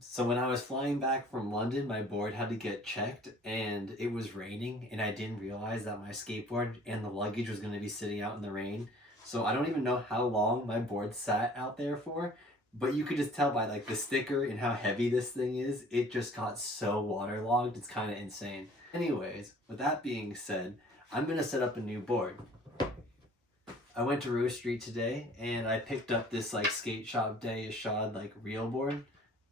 So when I was flying back from London, my board had to get checked and it was raining and I didn't realize that my skateboard and the luggage was going to be sitting out in the rain. So I don't even know how long my board sat out there for, but you could just tell by like the sticker and how heavy this thing is, it just got so waterlogged. It's kind of insane. Anyways, with that being said, I'm going to set up a new board. I went to Rose Street today and I picked up this like skate shop day Ishod like reel board.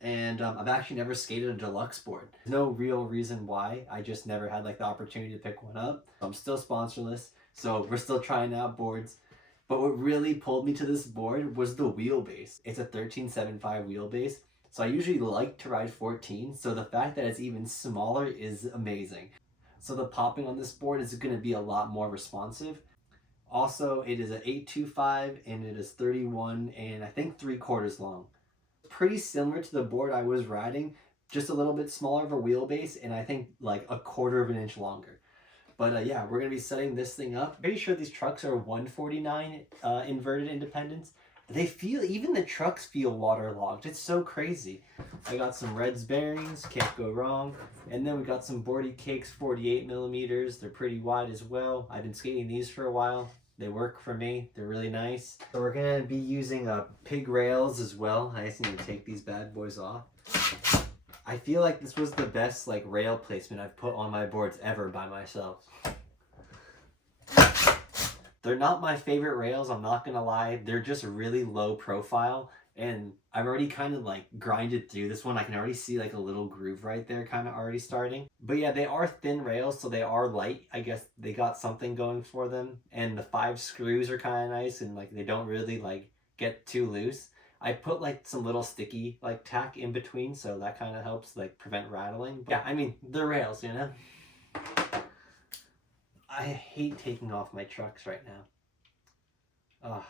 And I've actually never skated a deluxe board. There's no real reason why. I just never had like the opportunity to pick one up. I'm still sponsorless, so we're still trying out boards. But what really pulled me to this board was the wheelbase. It's a 1375 wheelbase. So I usually like to ride 14. So the fact that it's even smaller is amazing. So the popping on this board is going to be a lot more responsive. Also, it is an 825 and it is 31 and I think 3/4 long. Pretty similar to the board I was riding, just a little bit smaller of a wheelbase and I think like 1/4 inch longer. But yeah, we're gonna be setting this thing up. Pretty sure these trucks are 149 inverted independents. They feel, even the trucks feel waterlogged. It's so crazy. I got some Reds bearings, can't go wrong. And then we got some Boardy Cakes 48 millimeters. They're pretty wide as well. I've been skating these for a while. They work for me. They're really nice. So we're gonna be using pig rails as well. I just need to take these bad boys off. I feel like this was the best like rail placement I've put on my boards ever by myself. They're not my favorite rails, I'm not gonna lie. They're just really low profile. And I've already kind of like grinded through this one. I can already see like a little groove right there kind of already starting. But yeah, they are thin rails, so they are light. I guess they got something going for them. And the 5 screws are kind of nice and like they don't really like get too loose. I put like some little sticky like tack in between, so that kind of helps like prevent rattling. But yeah, I mean, they're rails, you know? I hate taking off my trucks right now. Ugh.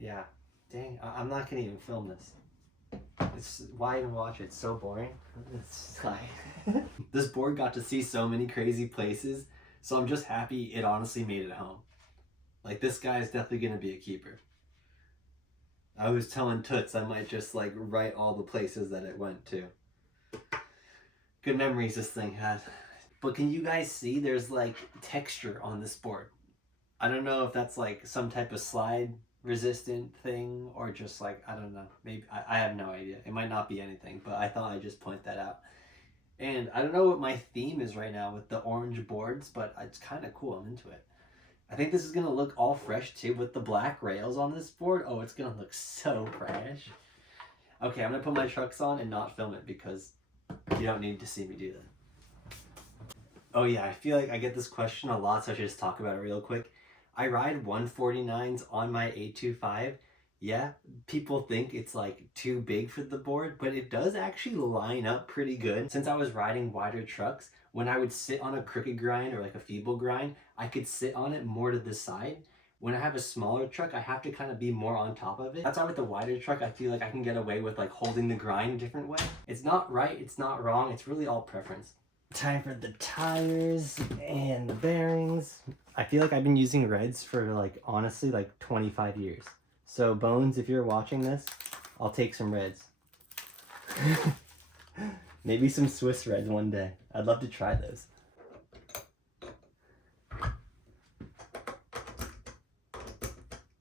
Yeah, dang, I'm not gonna even film this. Why even watch it? It's so boring. This board got to see so many crazy places, so I'm just happy it honestly made it home. Like, this guy is definitely gonna be a keeper. I was telling Toots I might just like write all the places that it went to. Good memories this thing had. But can you guys see there's like texture on this board? I don't know if that's like some type of slide resistant thing or just like, I don't know, maybe I have no idea. It might not be anything, but I thought I'd just point that out. And I don't know what my theme is right now with the orange boards, but it's kind of cool. I'm into it. I think this is gonna look all fresh too with the black rails on this board. Oh, it's gonna look so fresh. Okay, I'm gonna put my trucks on and not film it because you don't need to see me do that. Oh yeah, I feel like I get this question a lot, so I should just talk about it real quick. I ride 149s on my 825. Yeah, people think it's like too big for the board, but it does actually line up pretty good. Since I was riding wider trucks, when I would sit on a crooked grind or like a feeble grind, I could sit on it more to the side. When I have a smaller truck, I have to kind of be more on top of it. That's why with the wider truck, I feel like I can get away with like holding the grind a different way. It's not right, it's not wrong, it's really all preference. Time for the tires and the bearings. I feel like I've been using Reds for like, honestly, like 25 years. So Bones, if you're watching this, I'll take some Reds. Maybe some Swiss Reds one day. I'd love to try those.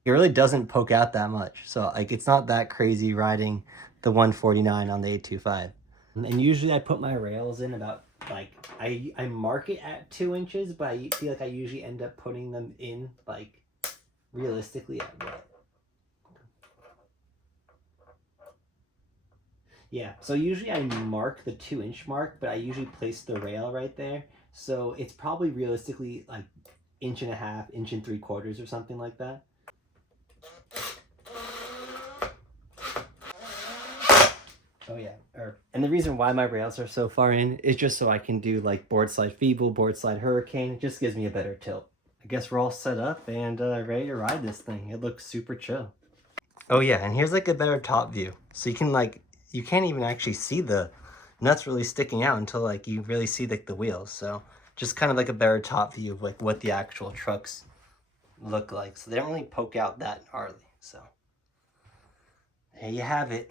It really doesn't poke out that much. So like, it's not that crazy riding the 149 on the 825. And usually I put my rails in about like, I mark it at 2 inches, but I feel like I usually end up putting them in like realistically at what? Yeah, so usually I mark the 2-inch mark, but I usually place the rail right there. So it's probably realistically like 1.5 inches, 1 3/4 or something like that. Oh yeah, and the reason why my rails are so far in is just so I can do like board slide feeble, board slide hurricane. It just gives me a better tilt. I guess we're all set up and ready to ride this thing. It looks super chill. Oh yeah, and here's like a better top view. So you can like, you can't even actually see the nuts really sticking out until like you really see like the wheels. So just kind of like a better top view of like what the actual trucks look like. So they don't really poke out that gnarly, so. There you have it.